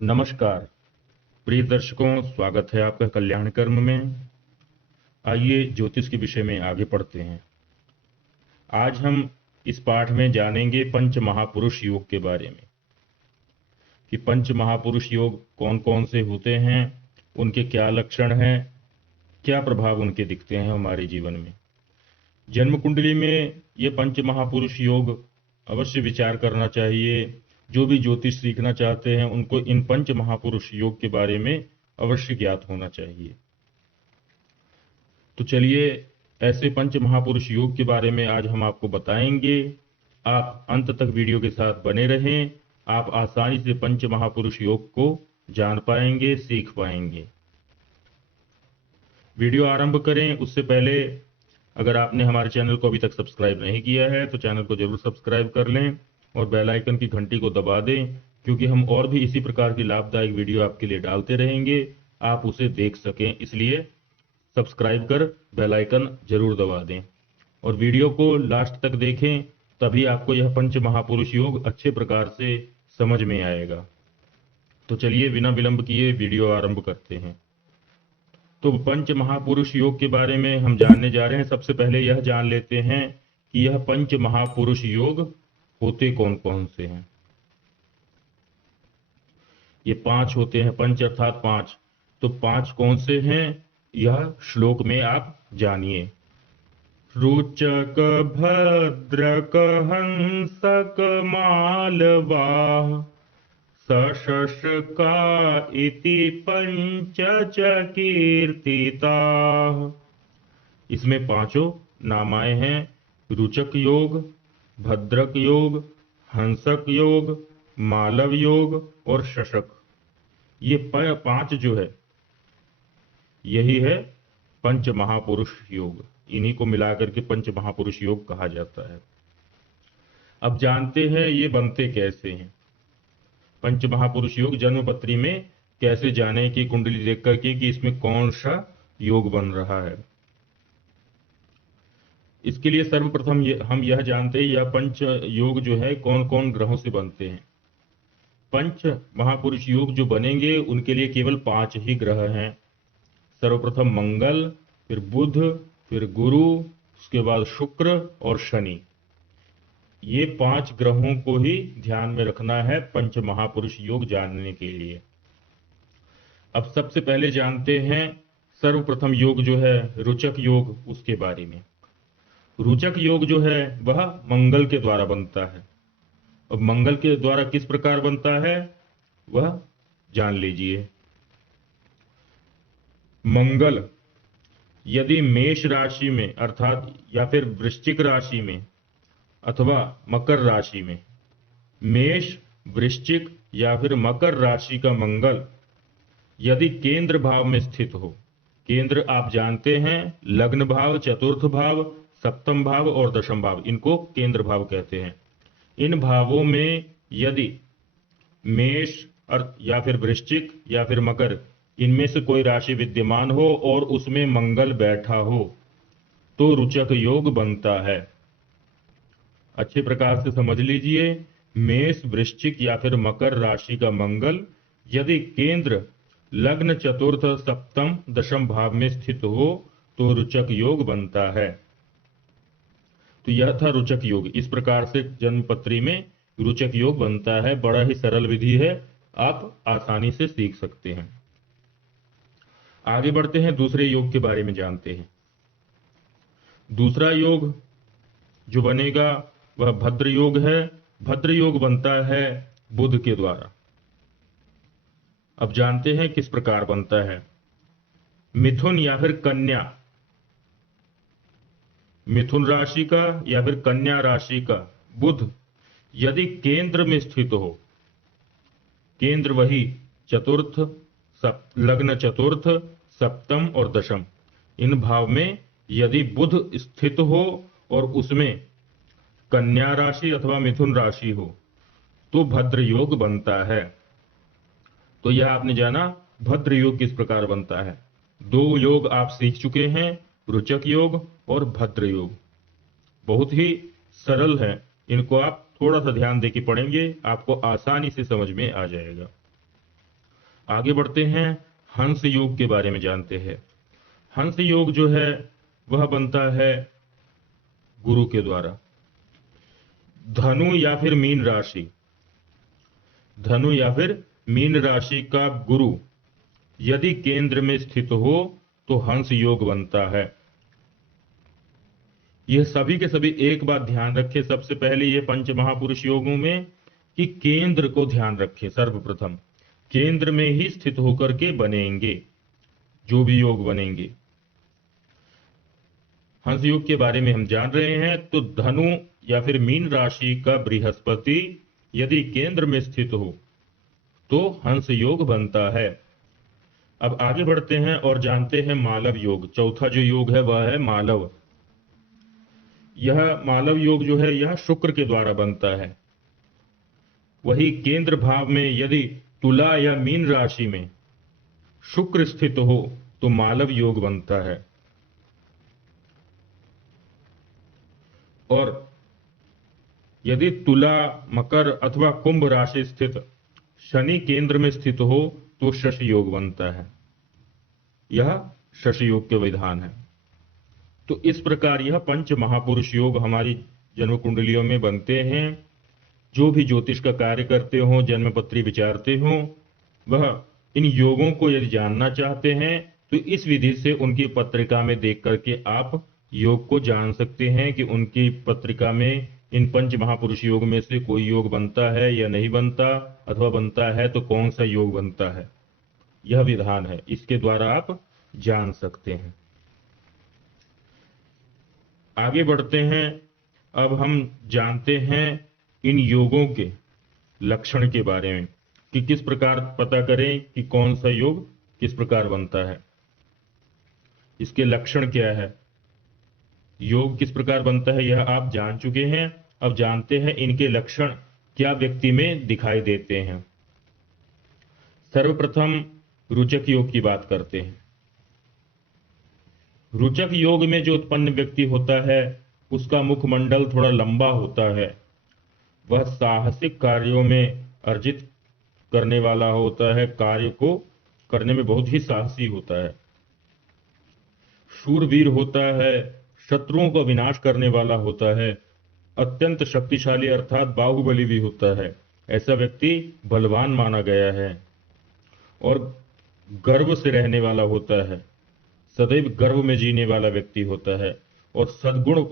नमस्कार प्रिय दर्शकों, स्वागत है आपका कल्याण कर्म में। आइए ज्योतिष के विषय में आगे पढ़ते हैं। आज हम इस पाठ में जानेंगे पंच महापुरुष योग के बारे में कि पंच महापुरुष योग कौन कौन से होते हैं, उनके क्या लक्षण हैं, क्या प्रभाव उनके दिखते हैं हमारे जीवन में। जन्म कुंडली में ये पंच महापुरुष योग अवश्य विचार करना चाहिए। जो भी ज्योतिष सीखना चाहते हैं उनको इन पंच महापुरुष योग के बारे में अवश्य ज्ञात होना चाहिए। तो चलिए, ऐसे पंच महापुरुष योग के बारे में आज हम आपको बताएंगे। आप अंत तक वीडियो के साथ बने रहें। आप आसानी से पंच महापुरुष योग को जान पाएंगे, सीख पाएंगे। वीडियो आरंभ करें उससे पहले अगर आपने हमारे चैनल को अभी तक सब्सक्राइब नहीं किया है तो चैनल को जरूर सब्सक्राइब कर लें और बेल आइकन की घंटी को दबा दें, क्योंकि हम और भी इसी प्रकार की लाभदायक वीडियो आपके लिए डालते रहेंगे, आप उसे देख सकें। इसलिए सब्सक्राइब कर बेल आइकन जरूर दबा दें और वीडियो को लास्ट तक देखें, तभी आपको यह पंच महापुरुष योग अच्छे प्रकार से समझ में आएगा। तो चलिए बिना विलंब किए वीडियो आरंभ करते हैं। तो पंच महापुरुष योग के बारे में हम जानने जा रहे हैं। सबसे पहले यह जान लेते हैं कि यह पंच महापुरुष योग होते कौन कौन से हैं। ये 5 होते हैं, पंच अर्थात 5। तो 5 कौन से हैं यह श्लोक में आप जानिए। रुचक भद्रक हंसक मालवा सशस्का इति पंच च कीर्तिता। इसमें 5 नाम आए हैं: रुचक योग, भद्रक योग, हंसक योग, मालव योग और शशक। ये 5 जो है यही है पंच महापुरुष योग। इन्हीं को मिलाकर के पंच महापुरुष योग कहा जाता है। अब जानते हैं ये बनते कैसे हैं। पंच महापुरुष योग जन्मपत्री में कैसे जाने की कुंडली देख करके कि इसमें कौन सा योग बन रहा है। इसके लिए सर्वप्रथम हम यह जानते हैं यह पंच योग जो है कौन कौन ग्रहों से बनते हैं। पंच महापुरुष योग जो बनेंगे उनके लिए केवल 5 ही ग्रह हैं। सर्वप्रथम मंगल, फिर बुध, फिर गुरु, उसके बाद शुक्र और शनि। ये 5 ग्रहों को ही ध्यान में रखना है पंच महापुरुष योग जानने के लिए। अब सबसे पहले जानते हैं सर्वप्रथम योग जो है रुचक योग, उसके बारे में। रुचक योग जो है वह मंगल के द्वारा बनता है। अब मंगल के द्वारा किस प्रकार बनता है वह जान लीजिए। मंगल यदि मेष राशि में अर्थात या फिर वृश्चिक राशि में अथवा मकर राशि में, मेष, वृश्चिक या फिर मकर राशि का मंगल यदि केंद्र भाव में स्थित हो, केंद्र आप जानते हैं लग्न भाव, चतुर्थ भाव, सप्तम भाव और दशम भाव, इनको केंद्र भाव कहते हैं। इन भावों में यदि मेष या फिर वृश्चिक या फिर मकर, इनमें से कोई राशि विद्यमान हो और उसमें मंगल बैठा हो तो रुचक योग बनता है। अच्छे प्रकार से समझ लीजिए, मेष, वृश्चिक या फिर मकर राशि का मंगल यदि केंद्र, लग्न, चतुर्थ, सप्तम, दशम भाव में स्थित हो तो रुचक योग बनता है। तो यह था रुचक योग। इस प्रकार से जन्मपत्री में रुचक योग बनता है। बड़ा ही सरल विधि है, आप आसानी से सीख सकते हैं। आगे बढ़ते हैं, दूसरे योग के बारे में जानते हैं। दूसरा योग जो बनेगा वह भद्र योग है। भद्र योग बनता है बुध के द्वारा। अब जानते हैं किस प्रकार बनता है। मिथुन या फिर कन्या, मिथुन राशि का या फिर कन्या राशि का बुध यदि केंद्र में स्थित हो, केंद्र वही चतुर्थ, लग्न चतुर्थ, सप्तम और दशम, इन भाव में यदि बुध स्थित हो और उसमें कन्या राशि अथवा मिथुन राशि हो तो भद्र योग बनता है। तो यह आपने जाना भद्र योग किस प्रकार बनता है। 2 योग आप सीख चुके हैं, रुचक योग और भद्र योग। बहुत ही सरल है, इनको आप थोड़ा सा ध्यान देके पढ़ेंगे, आपको आसानी से समझ में आ जाएगा। आगे बढ़ते हैं, हंस योग के बारे में जानते हैं। हंस योग जो है वह बनता है गुरु के द्वारा। धनु या फिर मीन राशि, धनु या फिर मीन राशि का गुरु यदि केंद्र में स्थित हो तो हंस योग बनता है। यह सभी के सभी एक बात ध्यान रखें, सबसे पहले ये पंच महापुरुष योगों में कि केंद्र को ध्यान रखें। सर्वप्रथम केंद्र में ही स्थित होकर के बनेंगे जो भी योग बनेंगे। हंस योग के बारे में हम जान रहे हैं, तो धनु या फिर मीन राशि का बृहस्पति यदि केंद्र में स्थित हो तो हंस योग बनता है। अब आगे बढ़ते हैं और जानते हैं मालव योग। चौथा जो योग है वह है मालव। यह मालव योग जो है यह शुक्र के द्वारा बनता है। वही केंद्र भाव में यदि तुला या मीन राशि में शुक्र स्थित हो तो मालव योग बनता है। और यदि तुला, मकर अथवा कुंभ राशि स्थित शनि केंद्र में स्थित हो तो शशि योग बनता है। यह शशि योग के विधान है। तो इस प्रकार यह पंच महापुरुष योग हमारी जन्म कुंडलियों में बनते हैं। जो भी ज्योतिष का कार्य करते हो, जन्मपत्री विचारते हो, वह इन योगों को यदि जानना चाहते हैं तो इस विधि से उनकी पत्रिका में देख करके आप योग को जान सकते हैं कि उनकी पत्रिका में इन पंच महापुरुष योग में से कोई योग बनता है या नहीं बनता, अथवा बनता है तो कौन सा योग बनता है। यह विधान है, इसके द्वारा आप जान सकते हैं। आगे बढ़ते हैं। अब हम जानते हैं इन योगों के लक्षण के बारे में कि किस प्रकार पता करें कि कौन सा योग किस प्रकार बनता है। इसके लक्षण क्या है, योग किस प्रकार बनता है, यह आप जान चुके हैं। अब जानते हैं इनके लक्षण क्या व्यक्ति में दिखाई देते हैं। सर्वप्रथम रुचक योग की बात करते हैं। रुचक योग में जो उत्पन्न व्यक्ति होता है उसका मुखमंडल थोड़ा लंबा होता है। वह साहसिक कार्यों में अर्जित करने वाला होता है, कार्य को करने में बहुत ही साहसी होता है। शूरवीर होता है, शत्रुओं का विनाश करने वाला होता है, अत्यंत शक्तिशाली अर्थात बाहुबली भी होता है। ऐसा व्यक्ति बलवान माना गया है और गर्व से रहने वाला होता है, सदैव गर्व में जीने वाला व्यक्ति होता है और सद्गुण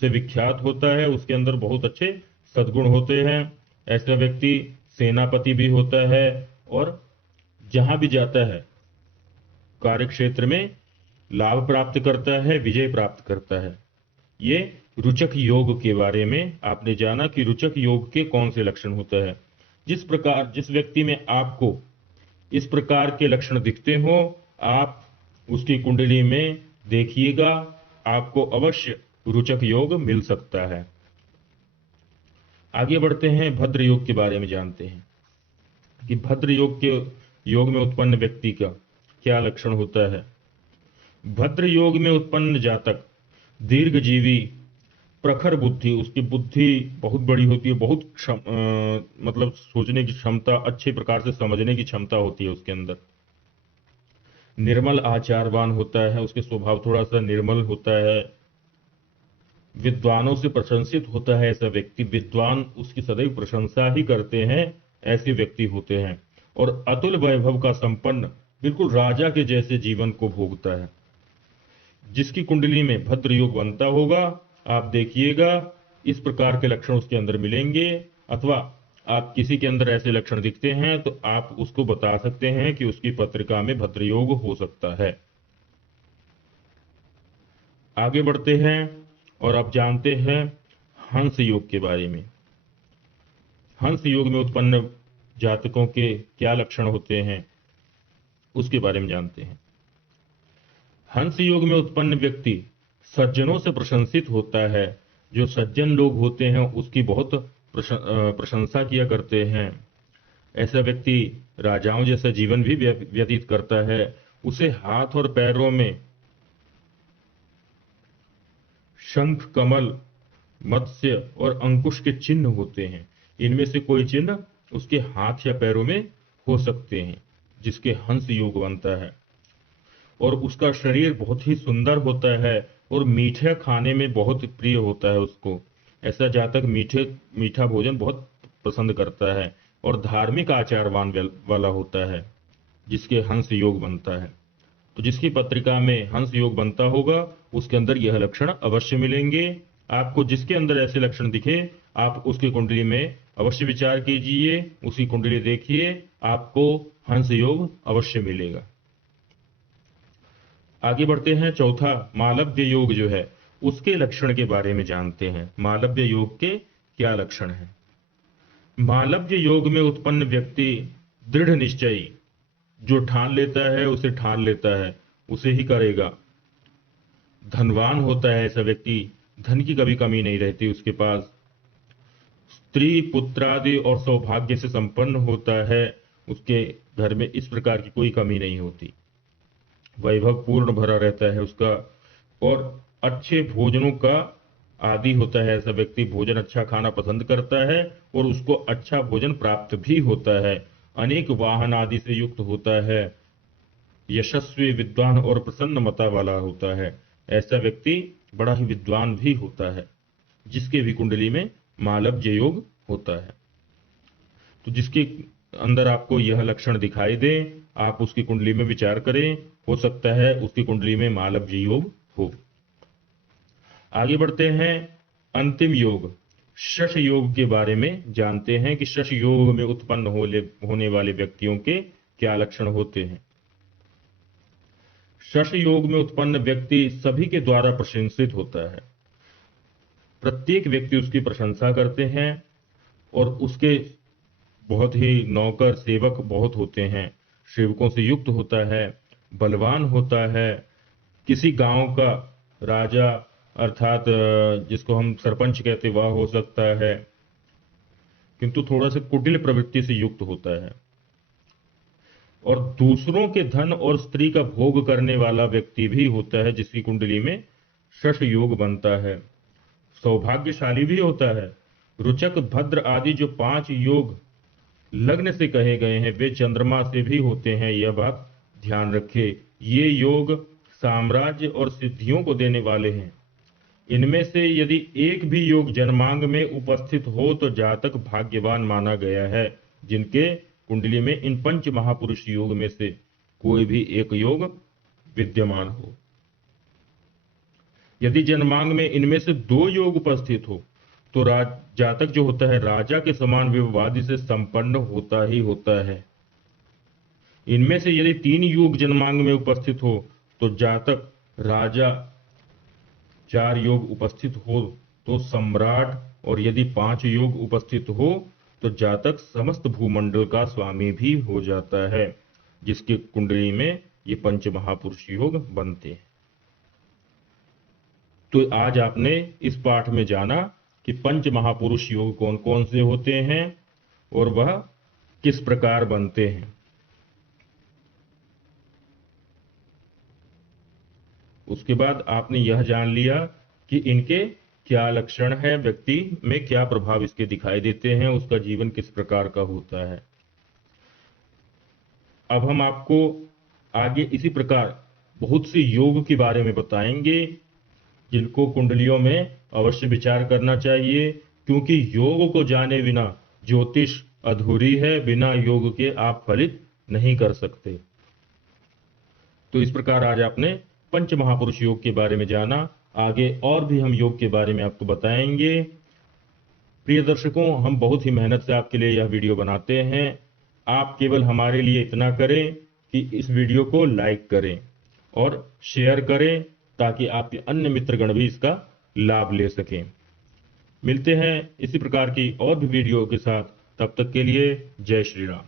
से विख्यात होता है। उसके अंदर बहुत अच्छे सद्गुण होते हैं। ऐसा व्यक्ति सेनापति भी होता है और जहां भी जाता है कार्य क्षेत्र में लाभ प्राप्त करता है, विजय प्राप्त करता है। ये रुचक योग के बारे में आपने जाना कि रुचक योग के कौन से लक्षण होते हैं। जिस व्यक्ति में आपको इस प्रकार के लक्षण दिखते हो आप उसकी कुंडली में देखिएगा, आपको अवश्य रुचक योग मिल सकता है। आगे बढ़ते हैं, भद्र योग के बारे में जानते हैं कि भद्र योग में उत्पन्न व्यक्ति का क्या लक्षण होता है। भद्र योग में उत्पन्न जातक दीर्घजीवी, प्रखर बुद्धि, उसकी बुद्धि बहुत बड़ी होती है, बहुत मतलब सोचने की क्षमता, अच्छे प्रकार से समझने की क्षमता होती है उसके अंदर। निर्मल आचारवान होता है, उसके स्वभाव थोड़ा सा निर्मल होता है। विद्वानों से प्रशंसित होता है ऐसा व्यक्ति, विद्वान उसकी सदैव प्रशंसा ही करते हैं, ऐसे व्यक्ति होते हैं। और अतुल वैभव का संपन्न, बिल्कुल राजा के जैसे जीवन को भोगता है। जिसकी कुंडली में भद्र योग बनता होगा आप देखिएगा इस प्रकार के लक्षण उसके अंदर मिलेंगे, अथवा आप किसी के अंदर ऐसे लक्षण दिखते हैं तो आप उसको बता सकते हैं कि उसकी पत्रिका में भद्र योग हो सकता है। आगे बढ़ते हैं और अब जानते हैं हंस योग के बारे में। हंस योग में उत्पन्न जातकों के क्या लक्षण होते हैं उसके बारे में जानते हैं। हंस योग में उत्पन्न व्यक्ति सज्जनों से प्रशंसित होता है। जो सज्जन लोग होते हैं उसकी बहुत प्रशंसा किया करते हैं। ऐसा व्यक्ति राजाओं जैसा जीवन भी व्यतीत करता है। उसे हाथ और पैरों में शंख, कमल, मत्स्य और अंकुश के चिन्ह होते हैं। इनमें से कोई चिन्ह उसके हाथ या पैरों में हो सकते हैं। जिसके हंस योग बनता है, और उसका शरीर बहुत ही सुंदर होता है और मीठे खाने में बहुत प्रिय होता है उसको। ऐसा जातक मीठा भोजन बहुत पसंद करता है और धार्मिक आचारवान वाला होता है, जिसके हंस योग बनता है। तो जिसकी पत्रिका में हंस योग बनता होगा उसके अंदर यह लक्षण अवश्य मिलेंगे। आपको जिसके अंदर ऐसे लक्षण दिखे आप उसकी कुंडली में अवश्य विचार कीजिए, उसकी कुंडली देखिए, आपको हंस योग अवश्य मिलेगा। आगे बढ़ते हैं, चौथा मालव्य योग जो है उसके लक्षण के बारे में जानते हैं। मालव्य योग के क्या लक्षण हैं? मालव्य योग में उत्पन्न व्यक्ति दृढ़ निश्चयी, जो ठान लेता है उसे ठान लेता है, उसे ही करेगा। धनवान होता है ऐसा व्यक्ति, धन की कभी कमी नहीं रहती उसके पास। स्त्री पुत्रादि और सौभाग्य से संपन्न होता है, उसके घर में इस प्रकार की कोई कमी नहीं होती। वैभव पूर्ण भरा रहता है उसका, और अच्छे भोजनों का आदि होता है ऐसा व्यक्ति। भोजन अच्छा खाना पसंद करता है और उसको अच्छा भोजन प्राप्त भी होता है। अनेक वाहन आदि से युक्त होता है, यशस्वी, विद्वान और प्रसन्न मता वाला होता है। ऐसा व्यक्ति बड़ा ही विद्वान भी होता है, जिसके भी कुंडली में मालव्य योग होता है। तो जिसके अंदर आपको यह लक्षण दिखाई दे आप उसकी कुंडली में विचार करें, हो सकता है उसकी कुंडली में मालव्य योग हो। आगे बढ़ते हैं, अंतिम योग शश योग के बारे में जानते हैं कि शश योग में उत्पन्न होने वाले व्यक्तियों के क्या लक्षण होते हैं। शश योग में उत्पन्न व्यक्ति सभी के द्वारा प्रशंसित होता है, प्रत्येक व्यक्ति उसकी प्रशंसा करते हैं और उसके बहुत ही नौकर सेवक बहुत होते हैं, सेवकों से युक्त होता है, बलवान होता है, किसी गांव का राजा अर्थात जिसको हम सरपंच कहते वह हो सकता है, किंतु थोड़ा सा कुटिल प्रवृत्ति से युक्त होता है। और दूसरों के धन और स्त्री का भोग करने वाला व्यक्ति भी होता है, जिसकी कुंडली में शश योग बनता है। सौभाग्यशाली भी होता है। रुचक, भद्र आदि जो 5 योग लग्न से कहे गए हैं वे चंद्रमा से भी होते हैं, यह बात ध्यान रखें। ये योग साम्राज्य और सिद्धियों को देने वाले हैं। इनमें से यदि एक भी योग जन्मांग में उपस्थित हो तो जातक भाग्यवान माना गया है, जिनके कुंडली में इन 5 महापुरुष योग में से कोई भी एक योग विद्यमान हो। यदि जन्मांग में इनमें से 2 योग उपस्थित हो तो जातक जो होता है राजा के समान विवादी से संपन्न होता ही होता है। इनमें से यदि 3 योग जन्मांग में उपस्थित हो तो जातक राजा, 4 योग उपस्थित हो तो सम्राट, और यदि 5 योग उपस्थित हो तो जातक समस्त भूमंडल का स्वामी भी हो जाता है, जिसकी कुंडली में ये 5 महापुरुष योग बनते हैं। तो आज आपने इस पाठ में जाना कि 5 महापुरुष योग कौन कौन से होते हैं और वह किस प्रकार बनते हैं। उसके बाद आपने यह जान लिया कि इनके क्या लक्षण है, व्यक्ति में क्या प्रभाव इसके दिखाई देते हैं, उसका जीवन किस प्रकार का होता है। अब हम आपको आगे इसी प्रकार बहुत से योग के बारे में बताएंगे, जिनको कुंडलियों में अवश्य विचार करना चाहिए, क्योंकि योग को जाने बिना ज्योतिष अधूरी है, बिना योग के आप फलित नहीं कर सकते। तो इस प्रकार आज आपने 5 महापुरुष योग के बारे में जाना। आगे और भी हम योग के बारे में आपको बताएंगे। प्रिय दर्शकों, हम बहुत ही मेहनत से आपके लिए यह वीडियो बनाते हैं। आप केवल हमारे लिए इतना करें कि इस वीडियो को लाइक करें और शेयर करें, ताकि आपके अन्य मित्रगण भी इसका लाभ ले सकें। मिलते हैं इसी प्रकार की और भी वीडियो के साथ, तब तक के लिए जय श्री राम।